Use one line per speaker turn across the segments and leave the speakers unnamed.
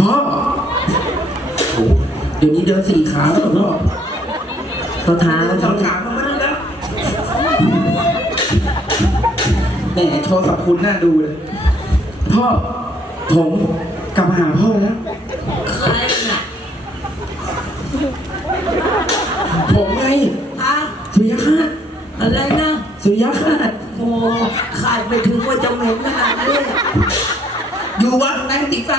พ่อโอ้เดี๋ยวนี้เดินสี่ขาแล้วเหรอพ่อ
เขาท้า
เดินสองขามันไม่ได้แล้วแหมโชว์สับคุณน่าดูเลย พ่อ ผมกลับมาหาพ่อแล้ว
ใครน่ะ
ผมไง
อ้าว
สุริยคาต
อะไรนะ
สุริยคาต
โอ้ขาดไปถึงว่าจะเหม็นขนาดนี้
อยู่วัดแร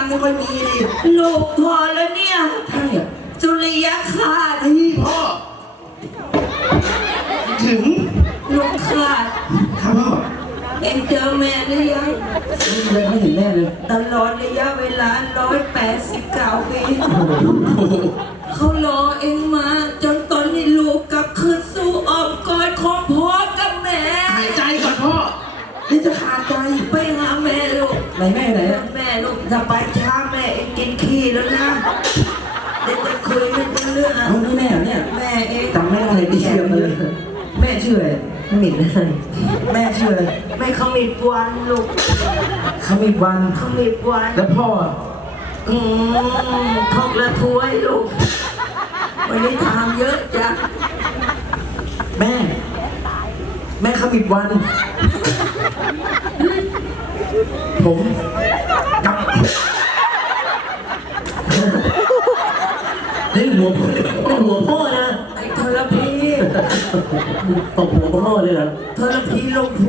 งติดฟันไม่ค่อยมีดิ
ลูกพอแล้วเนี่ย
ใช่อะ
สุริยคาต
ไอ้พ่อ ถึง
ลูกขาด
ครับพ่อ
เอ็งเจอแม่หรือยัง
ไม่เลยไม่เห็นแม่เลย
ตลอดระยะเวลา 189 ปี
โอ้โห
เขารอเอ็งมา มิ่
นอะ
ไร
แม่ชื่ออะไรแม่
เขามีวันลูก
ขมิบวัน
เขามีวัน
แล้วพ่ออะ
อืมทอกละถ้วยลูกวันนี้ทางเยอะจ้ะ
แม่ แม่ขมิบวัน ผมกับเล่นหัวพ่อ
เป็นหัวพ่อ ตบหัวพ่อเลยเหรอ
เทอราพีลงโพ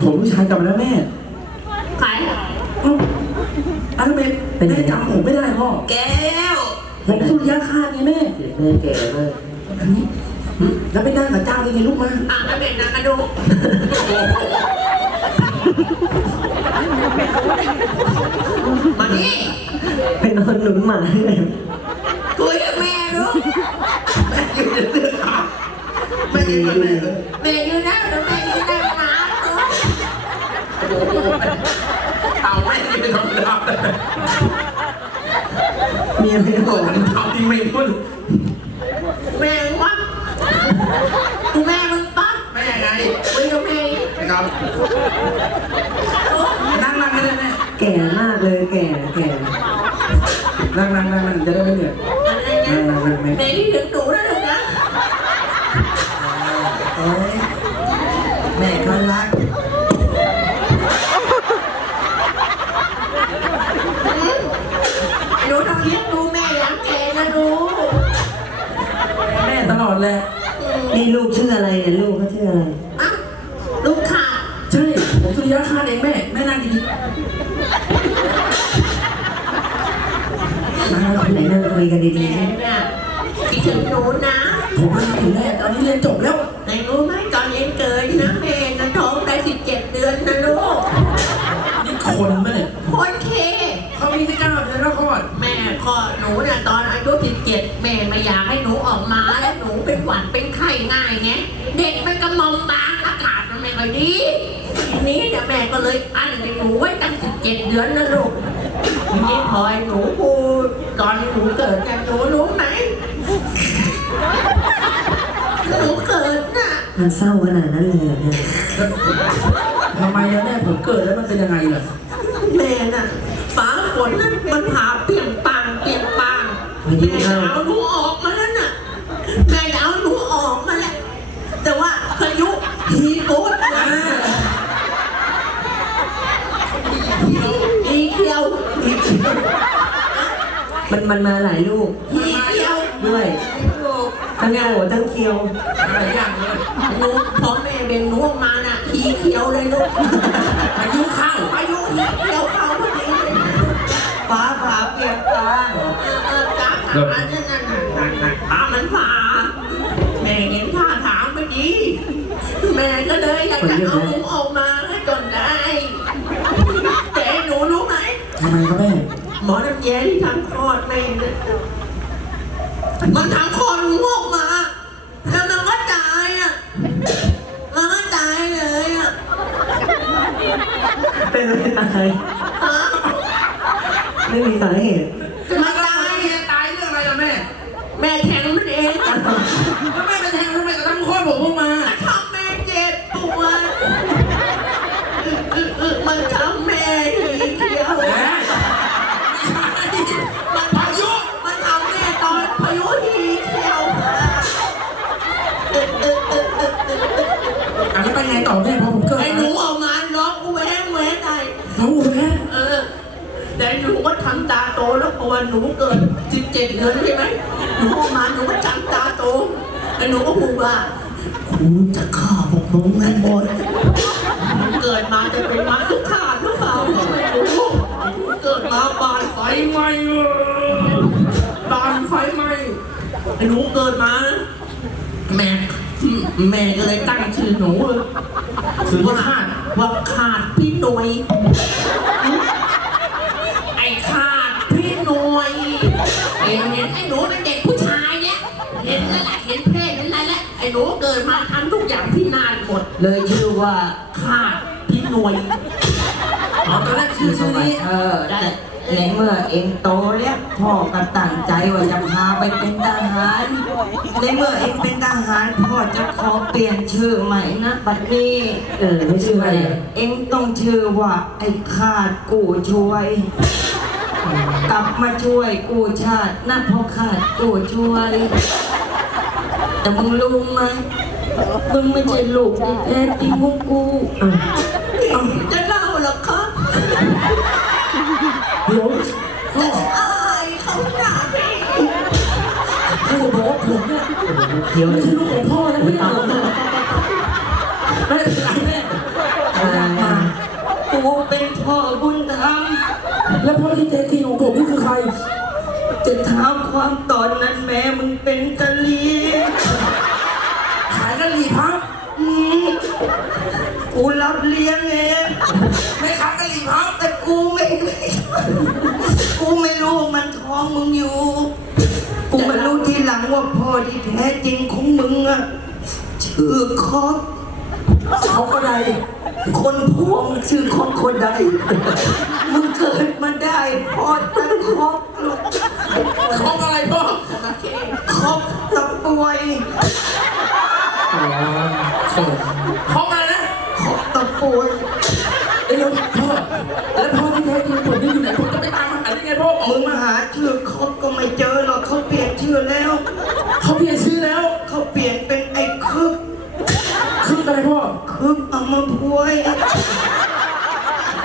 ผมลูกชายกลับมาแล้วแม่
ใคร
เอ้าอันเป็นแม่จำผมไม่ได้พ่อ
แก้ว
ผมสุริยคาตไงแม่
แม่แก่มาก
อันนี้แล้วไปนั่งกับเจ้ายังไงลูกมา
อะแล้วเป็นนางกระดูกมานี่
เป็นนอนหนุนหมาเลย
คุยกับแม่ลูก
แม่อยู่ในเสื้อขาวไม่ได้มาเลย
แม่อยู่นแล้วแม่อยู่นะหนาเออ
เอาแม่ที่เป็นธรรมดา
มีอะไรบอก
เอาที่ไม่พูด
แม่งวะกูแม่มึงปะ
แม่ไง
คุยกับแม่
นะครับนั่งนั่งไม่ได้แม่
แก่มากเลยแก่แก่
นั่งนั่งนั่งจะได้ไม่เหนื่อย
อดแห
ละ
นี่ลูกชื่ออะไรเนี่ยลูกเขาชื่ออะไร
อะลูกขาด
ใช่ ผมสุริยคาตเองแม่ แม่นั่งดีๆนั่งนั่ง
ไหนนั่งคุยกันดี
แม่เนี่ยคิดถึงหนูนะ
ผมนั่งถึงแม่ตอนนี้เรียนจบแล้ว
ไหนรู้ไหมตอนเรียนเกิดนะแม่นะท้องได้สิบเจ็ดเดือนนะลูก
17แม่
ไม่อยากให้หนูออกมาแล้วหนูเป็นหวัดเป็นไข้ง่ายไงเด็กไม่กระมองบางอากาศมันไม่ค่อยดีทีนี้เนี่ยแม่ก็เลยอันหนูไว้ตั้ง17เดือนนะลูกทีนี้พอหนูพูดตอนหนูเกิดเนี่ยหนูรู้ไหมหนูเกิดน่ะ
มันเศร้าขนาดนั้นเลยเนี่ย
ทำไมอะแม่ผมเกิดแล้วมันเป็นยังไงล่ะ
แม่น่ะฟ้าฝนนั้นมันผ่าเปลี่ยนไป ปังแม่จะเอาหนูออกมาแล้วน่ะแม่จะเอาหนูออกมาแหละแต่ว่าพายุฮีกูดนะฮีเขียว
มันมันมาหลายลูก
ฮีเขียว
ด้วย
ลูก
ทั้งโง่ทั้งเคียว
หลายอย่างเลย
หนูพอแม่เบ่งหนูออกมาน่ะฮีเขียวเลยลูก
อายุเข้า
พายุฮีเขียวเข้าพอดีเลยนะ
ฟ้าผ่าเปลี่ยนตา ง
เออเออจ้าถามนั่นน่ะน่ะน่ะน่ะถามมันผ่าแม่เห็นท่าทางไม่ดี แม่ก็เลยอยากจะเอาหนูออกมาให้จนได้แต่หนูรู้ไหม
ทำไมครับแม่
หมอน้ำแย้ที่ทำคลอดแม่เนี่ยมันทำคลอดหนูออกมาแล้วมันก็ตายอะมันก็ตายเลยอะ
เป็นอะไรตาย
ฮะ
ไม่มีสาเห
ตุ ต่อแม่พอผมเกิด
ไอ้หนูออกมาร้องแหวงแหวงได้
น้องอูแม่
เออ แต่หนูก็ทำตาโตแล้วเพราะว่าหนูเกิดสิบเจ็ดเดือนใช่ไหมหนูออกมาหนูก็ทำตาโตไอ้หนูก็พูดว่ากูจะฆ่าพวกมึงให้หมดมันเกิดมาจะเป็นมัทุกขาดหรือเปล่าไม่รู้เกิดมาบานไฟไหมบานไฟไหมไอ้หนูเกิดมา แม่ แม่ก็เลยตั้งชื่อหนูเลยคือว่าขาดว่าขาดพี่หน่วยไอ้ขาดพี่หน่วยเห็นเห็นไอ้หนูเป็นเด็กผู้ชายเนี่ยเห็นแล้วแหละเห็นเพศเห็นอะไรแล้วไอ้หนูเกิดมาทำทุกอย่างที่นานหมด
เลยชื่อว่า
ขาดพี่หน่วย
อ๋อตอนแรกชื่อชื่อนี้
เออแต่ ในเมื่อเองโตแล้วพ่อก็ตั้งใจว่าจะพาไปเป็นทหาร ในเมื่อเองเป็นทหารพ่อจะขอเปลี่ยนชื่อใหม่นะบัดนี้
เออไม่ชื่ออะไรอะ
เองต้องชื่อว่าไอ้ขาดกูช่วย กลับมาช่วยกูชาตินะพ่อขาดกูช่วย แต่มึงรู้ไหมมึงไม่ใช่ลูกที่แท้จริงของกู
จะเล่าเหรอครับ
เดี๋ยวไม่ใช่ลูกของพ่อนะไม่เอาไม่แม่
กูเป็นพ่อบุญธรรม
แล้วพ่อที่แท้จริงของผมนี่คือใคร
จะถามความตอนนั้นแม่มึงเป็นกะลี
ขายกะหรี่พับ
อืมกูรับเลี้ยงเอง
ไม่ขายกะหรี่พับ
แต่กูไม่ไม่กูไม่รู้มันท้องมึงอยู่ กูมารู้ทีหลังว่าพ่อที่แท้จริงของมึงอะชื่อคอส
เขาก็ได้
คนพวงชื่อคอสคนใดมึงเกิดมาได้พ่อตะคอกลูก
เขาอะไรพ่อ
คอกตะป่วย
เขาอะไรนะ
คอกตะป่วย
เดี๋ยวพ่อแล้วพ่อที่แท้จริงผมนี่อยู่ไหนผมจะไปตามหาได้ไงพ่อ
มึงมาหาชื่อคอกก็ไม่เจอหรอกเขาเปลี่ยนชื่อแล้ว
เขาเปลี่ยนชื่อแล้ว
เขาเปลี่ยนเป็นไอ้คึก
คืออะไรพ่อ
คึกเอามาพวย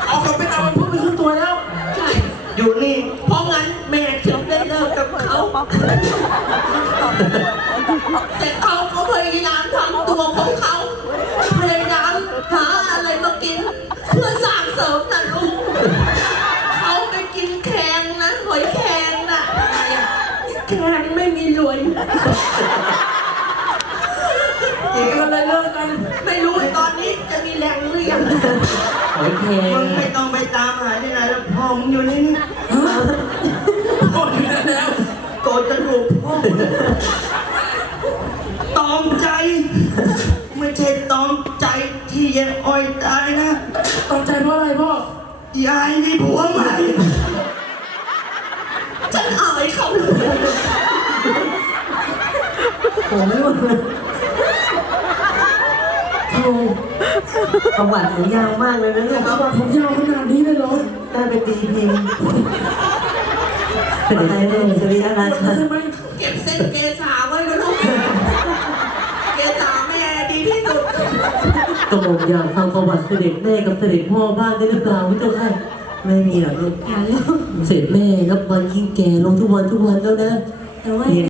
เอาเขาเป็นเอาพูดไปครึ่งตัวแล้ว
ใช่
อยู่นี่
เพราะงั้นแม่ถึงได้เลิกกับเขาแต่เขาก็พยายามทำตัวของเขาพยายามหาอะไรมากินเพื่อ สร้างเสริมนะลูกเขาไปกินแคงนะหอยแคงน่ะแคงไม่มีรวยก็เลยเลิกกัน ไม่รู้ตอนนี้จะมีแรงหรือยัง
โอเค มึงไม่ต้องไปตามหาที่ไหนแล้วพ่อมึงอยู่นี่นี่
พ่า
ยมีผัวใหม่
ฉันอายเขา
โอ้ยโอ้ประวัติหนูยาวมากเลยนะเนี่ย
ประวัติผมยาวขนาดนี้เลยเหรอ
ได้ไปตีพิมพ์เป็นอะไรเลยสวีอาราชา
ทำไม
เก็บเส้นเกษาไว้นะลูก
กระหม่อมอยากฟังประวัติเสด็จแม่กับเสด็จพ่อบ้างได้หรือเปล่าพระเจ้าค่ะ
ไม่มีหรอกลูก
เสด็จแม่นับวันยิ่งแก่ลงทุกวันทุกวันแล้วนะ
แต่ว่า